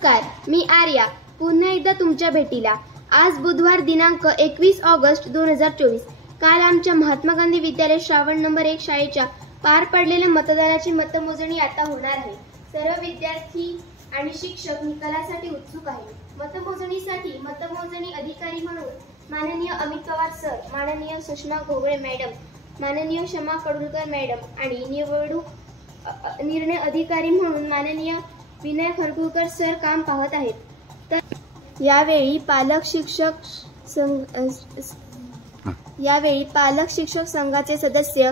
नमस्कार, मी आर्या पुन्हा एकदा तुमच्या भेटीला। आज बुधवार दिनांक 21 ऑगस्ट 2024। काल आमच्या महात्मा गांधी विद्यालय श्रावण नंबर 1 शाळेच्या पार पडलेल्या मतदानाची मतमोजणी आता होणार आहे। सर्व विद्यार्थी आणि शिक्षक निकालासाठी उत्सुक आहेत। मतमोजणीसाठी मतमोजणी अधिकारी म्हणून माननीय अमित पवार सर, माननीय सुषमा घोगळे मॅडम, माननीय शमा कडुलकर मॅडम आणि निवडणूक निर्णय अधिकारी म्हणून माननीय विनय खरगुरकर सर काम पाहत आहेत। तर यावेळी पालक शिक्षक संघाचे सदस्य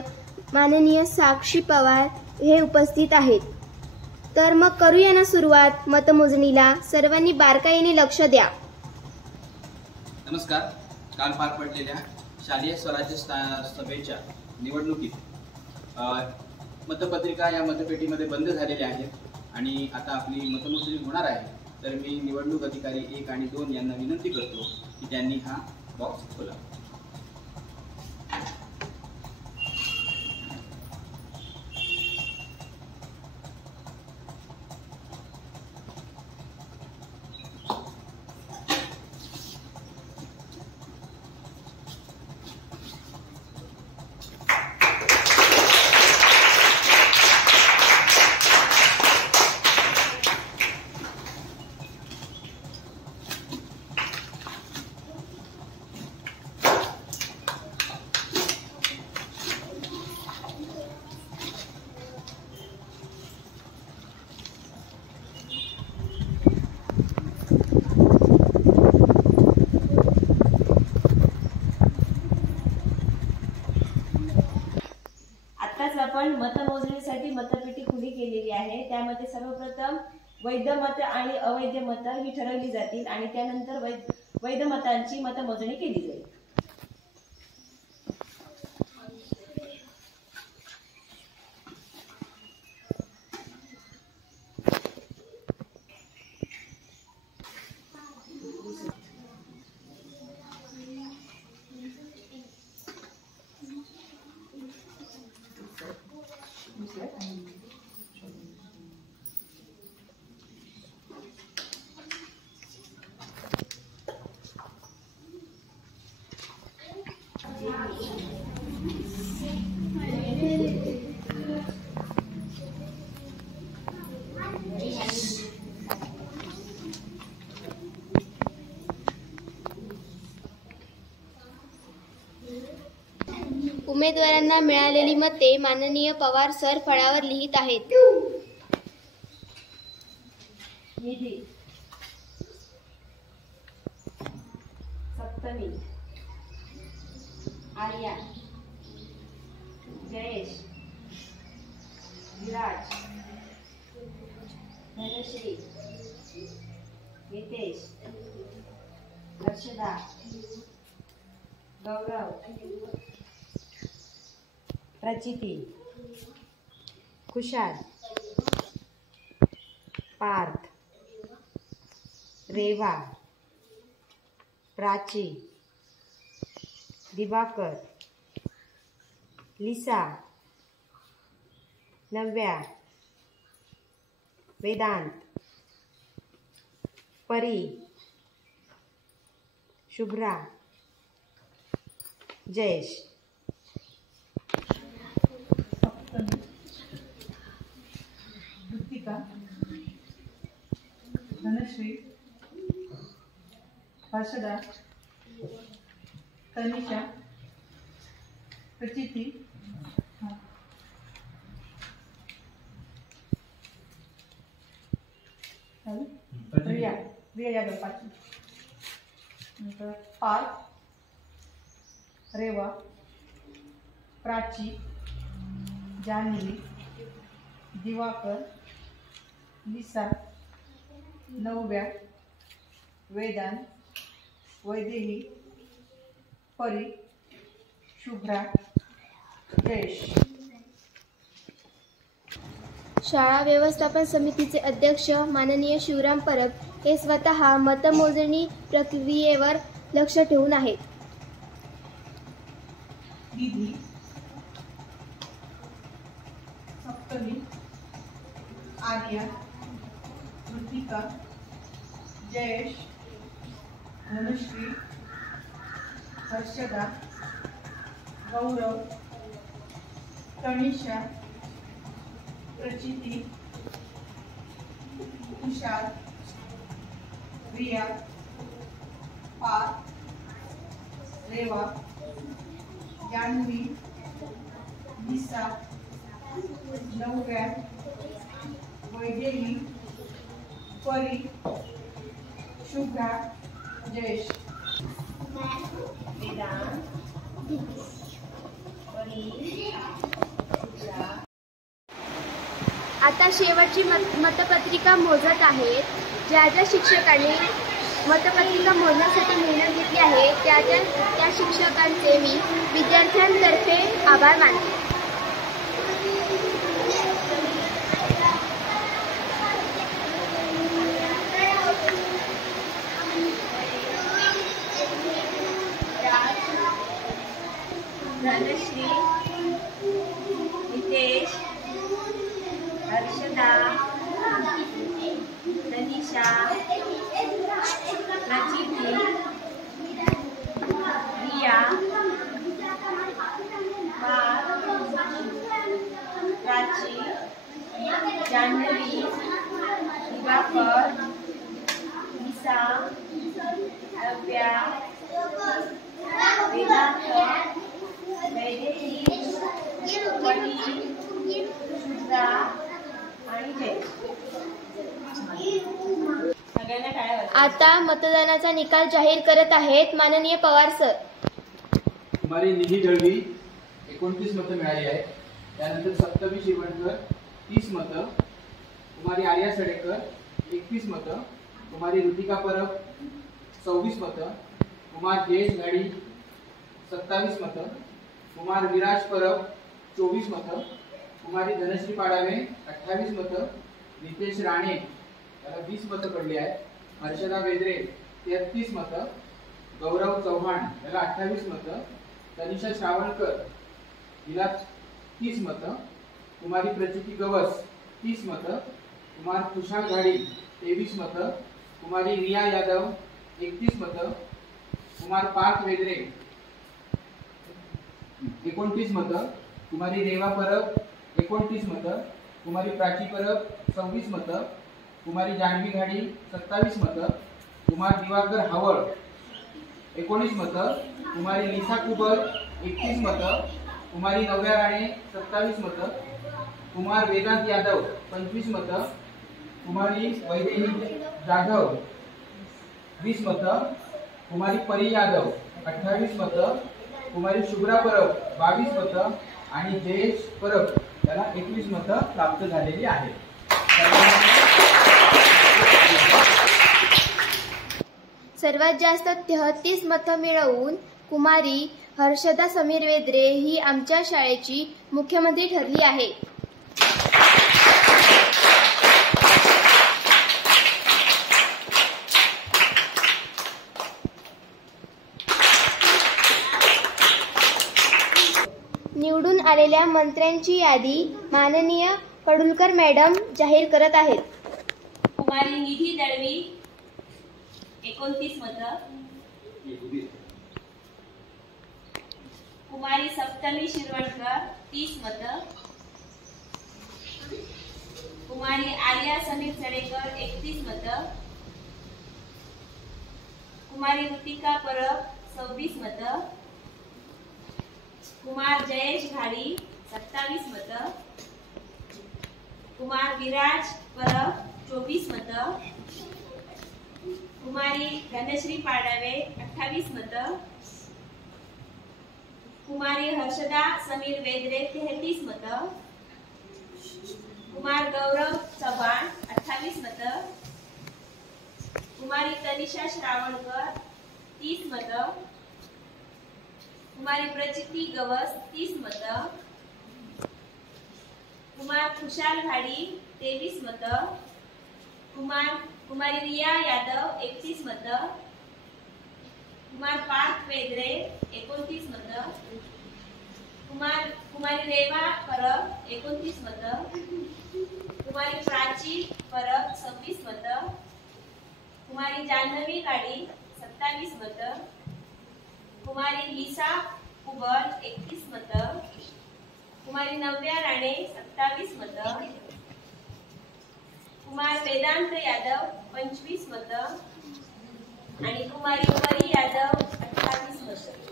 माननीय साक्षी पवार हे उपस्थित आहेत। तर मग करूया ना सुरुवात मतमोजणीला। सर्वांनी बारकाईने लक्ष द्या। नमस्कार, काल पार पडलेल्या शालेय स्वराज्य सभेच्या निवडणुकीत मतपत्रिका या मतपेटीमध्ये बंद झालेल्या आहेत आणि आता आपली मतमोजणी होणार आहे। तर मी निवडणूक अधिकारी 1 आणि 2 यांना विनंती करतो की त्यांनी हा बॉक्स खोला। आपण मतमोजणीसाठी मतपेटी खुली केलेली आहे। त्यामध्ये सर्वप्रथम वैध मत आणि अवैध मत ही ठरवली जातील आणि त्यानंतर वैध मतांची मतमोजणी केली जाईल। उमेदवारांना मिळालेली मते माननीय पवार सर फळ्यावर लिहित आहेत। निधी, सप्तमी, आर्या, जयेश, विराज, धनश्री, नितेश, हर्षदा, गौरव, प्रचिती, खुशाल, पार्थ, रेवा, प्राची, दिवाकर, लिसा, नव्या, वेदांत, परी, शुभ्रा, जयेश। धनश्री, हर्षदा, तनिषा, प्रचिती, प्रिया यादव, पार्थ, रेवा, प्राची, जान्हवी, दिवाकर, लिसा, नव्या, वेदांत, वैदेही, परी, शुभ्रा, जयेश। शाळा व्यवस्थापन समितीचे अध्यक्ष माननीय शिवराम परब हे स्वतः मतमोजणी प्रक्रियेवर लक्ष ठेवून आहेत। निधी, सप्तमी, आर्या, ऋतिका, जयेश, धनुश्री, हर्षदा, गौरव, तनिषा, प्रचिती, तुषार, रिया, पार्थ, रेवा, जान्हवी, निसा, नव्या, वैदेही, परी, शुभ्रा, जयेश. वेदांत, परी, शुभ्रा. आता शेवटची मतपत्रिका मोजत आहेत. ज्या ज्या शिक्षकांनी मतपत्रिका मोजण्यासाठी मेहनत घेतली आहे त्या शिक्षकांचे मी विद्यार्थ्यांतर्फे आभार मानते. धनश्री, नितेश, हर्षदा, तनिषा, प्रचिती, रिया, प्राची, जान्हवी, दिवाकर, निसा, नव्या, वेदांत, वैदेही, परी, शुभ्रा आणि जय. सगळ्यांना टाळ्या वाजवा. आता मतदानाचा निकाल जाहीर करत आहेत माननीय पवार सर. कुमारी निधी दळवी 29 मतं मिळाली आहेत. त्यानंतर सप्तमी शिरवणकर 30 मतं, कुमारी आर्या सडेकर 31 मतं, कुमारी ऋतिका परब 26 मतं, कुमार जयेश घाडी 27 मतं, कुमार विराज परब 24 मतं, कुमारी धनश्री पाडावे 28 मतं, नितेश राणे याला 20 मतं पडली आहेत, हर्षदा वेद्रे 33 मतं, गौरव चव्हाण याला 28 मतं, तनिषा श्रावणकर हिला 30 मतं, कुमारी प्रचिती गवस 30 मतं, कुमार तुषार घाडी 23 मतं, कुमारी रिया यादव 31 मतं, कुमार पार्थ वेद्रे 29 मतं, कुमारी रेवा परब 29 मतं, कुमारी प्राची परब 26 मतं, कुमारी जान्हवी घाडी 27 मतं, कुमार दिवाकर हावळ 19 मतं, कुमारी लिसा कुबर 31 मतं, कुमारी नव्या राणे 27 मतं, कुमार वेदांत यादव 25 मतं, कुमारी वैदेही जाधव 20 मतं, कुमारी परी यादव 28 मतं, कुमारी शुभ्रा परब 22 मतं आणि जयेश परब याला 21 मतं प्राप्त झालेली आहेत. सर्वात जास्त 33 मतं मिळवून कुमारी हर्षदा समीर वेद्रे ही आमच्या शाळेची मुख्यमंत्री ठरली आहे. निवडून आलेल्या मंत्र्यांची यादी माननीय कडुलकर मॅडम जाहीर करत आहेत. कुमारी निधी दळवी 29 मतं, कुमारी सप्तमी शिरवणकर 30 मतं, कुमारी आर्या समीर सडेकर 31 मतं, कुमारी ऋतिका परब 26 मतं, कुमार जयेश घाडी 27 मतं, कुमार विराज परब 24 मतं, कुमारी धनश्री पाडावे 28 मतं, कुमारी हर्षदा समीर वेद्रे 33 मतं, कुमार गौरव चव्हाण 28 मतं, कुमारी तनिषा श्रावणकर 30 मतं, कुमारी प्रचिती गवस 30 मतं, कुमार खुशाल घाडी 23 मतं, कुमारी रिया यादव 31 मतं, कुमार पार्थ वेद्रे 29 मतं, कुमारी रेवा परब 29 मतं, कुमारी प्राची परब 26 मतं, कुमारी जान्हवी काडी 27 मतं, कुमारी लिसा कुबल 31 मतं, कुमारी नव्या राणे 27 मतं, कुमार वेदांत यादव 25 मतं आणि कुमारी परी यादव 28 मतं.